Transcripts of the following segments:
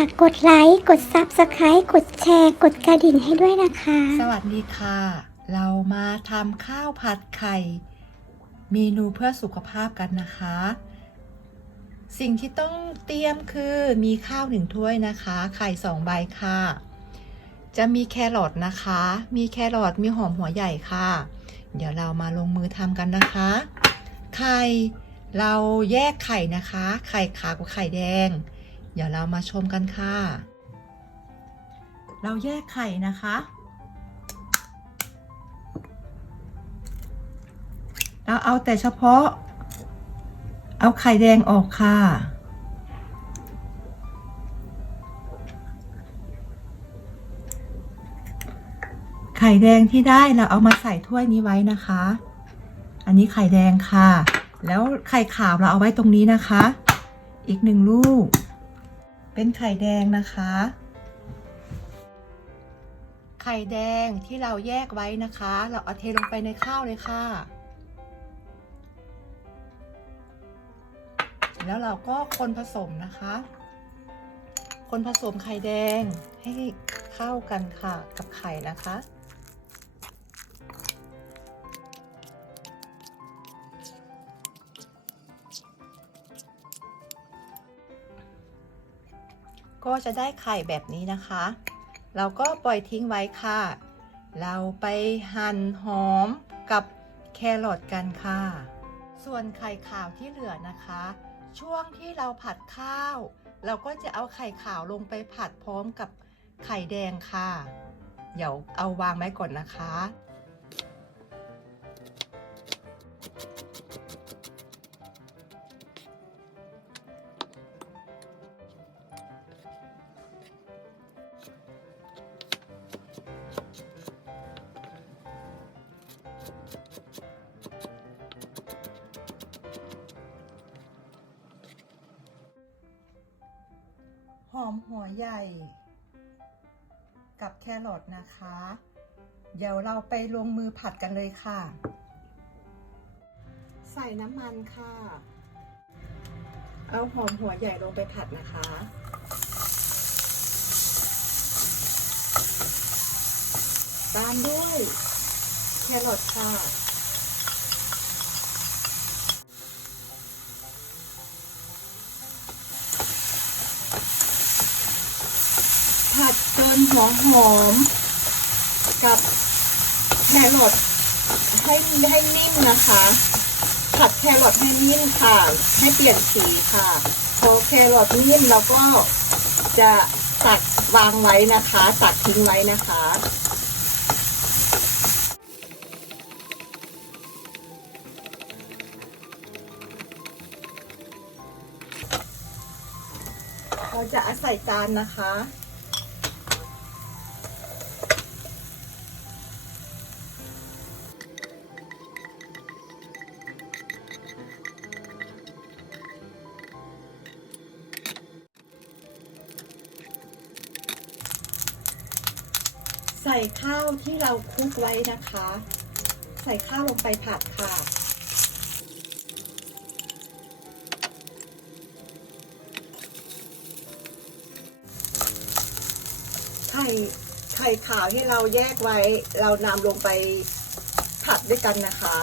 ากกดไลค์ กด Subscribe กดแชร์ กดกระดิ่งให้ด้วยนะคะ สวัสดีค่ะ เรามาทำข้าวผัดไข่ เมนูเพื่อสุขภาพกันนะคะ สิ่งที่ต้องเตรียมคือมีข้าวหนึ่งถ้วยนะคะ ไข่สองใบค่ะ จะมีแครอทนะคะ มีแครอทมีหอมหัวใหญ่ค่ะ เดี๋ยวเรามาลงมือทำกันนะคะ ไข่ เราแยกไข่นะคะ ไข่ขาวกับไข่แดง เดี๋ยวเรามาชมกันค่ะ เราแยกไข่นะคะ เราเอาแต่เฉพาะ เอาไข่แดงออกค่ะไข่แดงที่ได้เราเอามาใส่ถ้วยนี้ไว้นะคะ อันนี้ไข่แดงค่ะ แล้วไข่ขาวเราเอาไว้ตรงนี้นะคะ อีกหนึ่งลูก เป็นไข่แดงนะคะ ไข่แดงที่เราแยกไว้นะคะ เราเอาเทลงไปในข้าวเลยค่ะ แล้วเราก็คนผสมนะคะ คนผสมไข่แดงให้เข้ากันค่ะกับไข่นะคะ ก็จะได้ไข่แบบนี้นะคะ เราก็ปล่อยทิ้งไว้ค่ะ เราไปหั่นหอมกับแครอทกันค่ะ ส่วนไข่ขาวที่เหลือนะคะ ช่วงที่เราผัดข้าว เราก็จะเอาไข่ขาวลงไปผัดพร้อมกับไข่แดงค่ะ เดี๋ยวเอาวางไว้ก่อนนะคะ อมหัวใหญ่ กับแครอทนะคะ เดี๋ยวเราไปลงมือผัดกันเลยค่ะ ใส่น้ำมันค่ะ เอาหอมหัวใหญ่ลงไปผัดนะคะตามด้วยแครอทค่ะ ผัดจนหัวหอม กับแครอทให้ให้นิ่มนะคะ ผัดแครอทให้นิ่มค่ะ ให้เปลี่ยนสีค่ะ พอแครอทนิ่มเราก็จะตักวางไว้นะคะ ตักทิ้งไว้นะคะเราจะอาใส่จานนะคะ ใส่ข้าวที่เราคลุกไว้นะคะ ใส่ข้าวลงไปผัดค่ะ ไข่ไข่ขาวที่เราแยกไว้ เรานำลงไปผัดด้วยกันนะคะ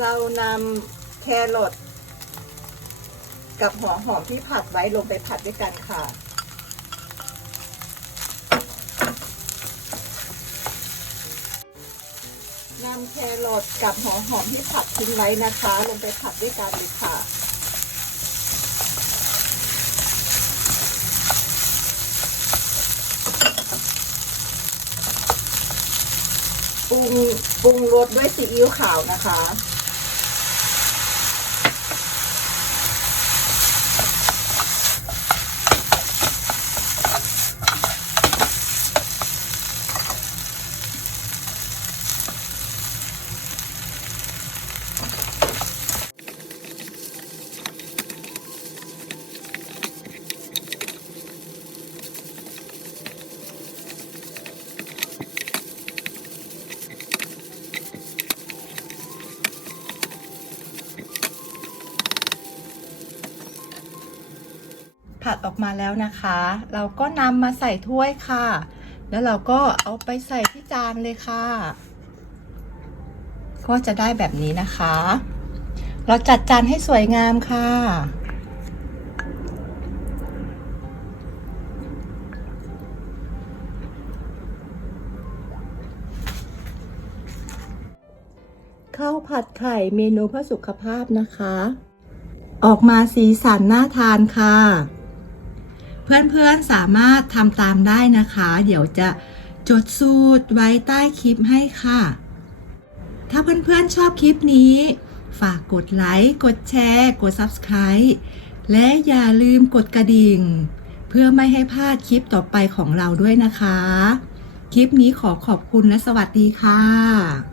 เรานำแครอทกับหัวหอมที่ผัดไว้ลงไปผัดด้วยกันค่ะนำแครอทกับหัวหอมที่ผัดทิ้งไว้นะคะ ลงไปผัดด้วยกันเลยค่ะปรุงปรุงรสด้วยซีอิ๊วขาวนะคะ ผัดออกมาแล้วนะคะ เราก็นำมาใส่ถ้วยค่ะ แล้วเราก็เอาไปใส่ที่จานเลยค่ะ ก็จะได้แบบนี้นะคะ เราจัดจานให้สวยงามค่ะข้าวผัดไข่เมนูเพื่อสุขภาพนะคะ ออกมาสีสันน่าทานค่ะ เพื่อนๆสามารถทำตามได้นะคะ เดี๋ยวจะจดสูตรไว้ใต้คลิปให้ค่ะ ถ้าเพื่อนๆชอบคลิปนี้ ฝากกดไลค์ กดแชร์ กด Subscribe และอย่าลืมกดกระดิ่ง เพื่อไม่ให้พลาดคลิปต่อไปของเราด้วยนะคะ คลิปนี้ขอขอบคุณและสวัสดีค่ะ